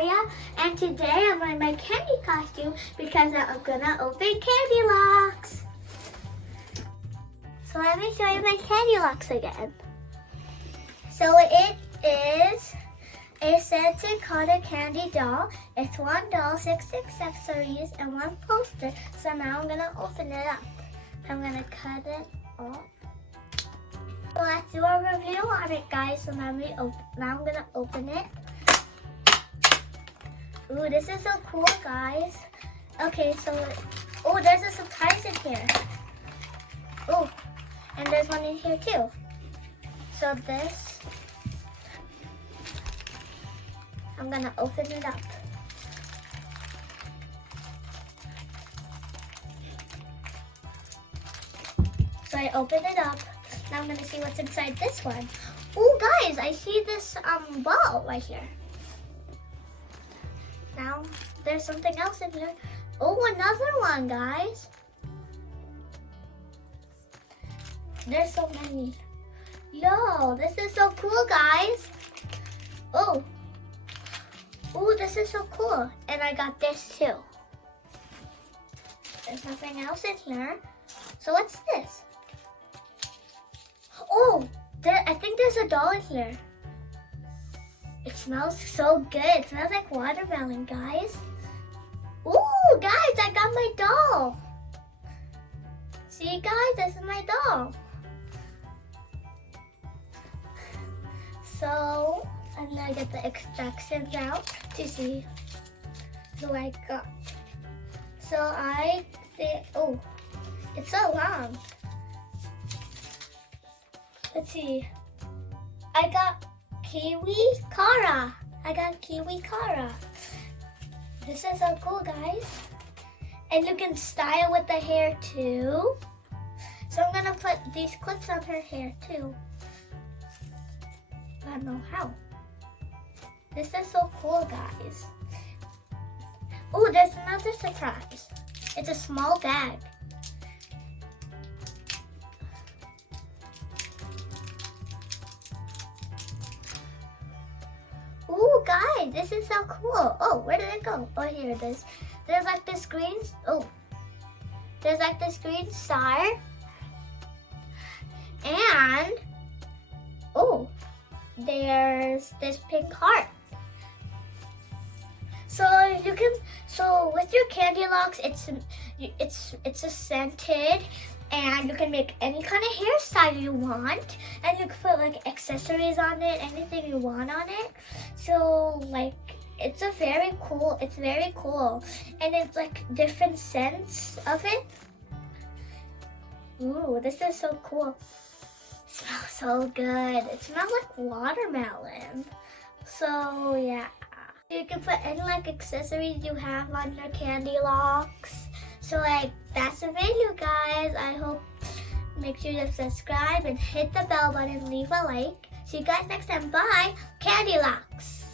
Aria, and today I'm wearing my candy costume because I'm gonna open Candylocks. So let me show you my Candylocks again. So it is a scented cotton candy doll. It's one doll, 6 accessories, and 1 poster. So now I'm gonna open it up. I'm gonna cut it off. So let's do a review on it, guys. So now I'm gonna open it. Ooh, this is so cool, guys. Okay, so there's a surprise in here. Oh, and there's one in here too. So this, I'm gonna open it up. So I opened it up. Now I'm gonna see what's inside this one. Oh, guys, I see this ball right here. Now there's something else in here. Oh, another one, guys. There's so many. Yo, this is so cool, guys. Oh, this is so cool. And I got this too. There's nothing else in here. So what's this? Oh, I think there's a doll in here. It smells so good. It smells like watermelon, guys. Ooh, guys, I got my doll. See, guys, this is my doll. So I'm gonna get the instructions out to see who I got. So I think, it's so long. Let's see. I got Kiwi Kara. This is so cool, guys. And you can style with the hair too. So I'm gonna put these clips on her hair too. I don't know how. This is so cool, guys. Oh, there's another surprise. It's a small bag. Oh, guys, this is so cool. Oh, where did it go? Oh, here it is. There's like this green, there's like this green star. And, there's this pink heart. So with your Candylocks, it's a scented, and you can make any kind of hairstyle you want, and you can put like accessories on it, anything you want on it. So like it's very cool, and it's like different scents of it. Ooh, this is so cool. It smells so good. It smells like watermelon. So yeah. You can put any like accessories you have on your Candylocks. So like that's the video, guys. I hope make sure to subscribe and hit the bell button, leave a like. See you guys next time. Bye, Candylocks.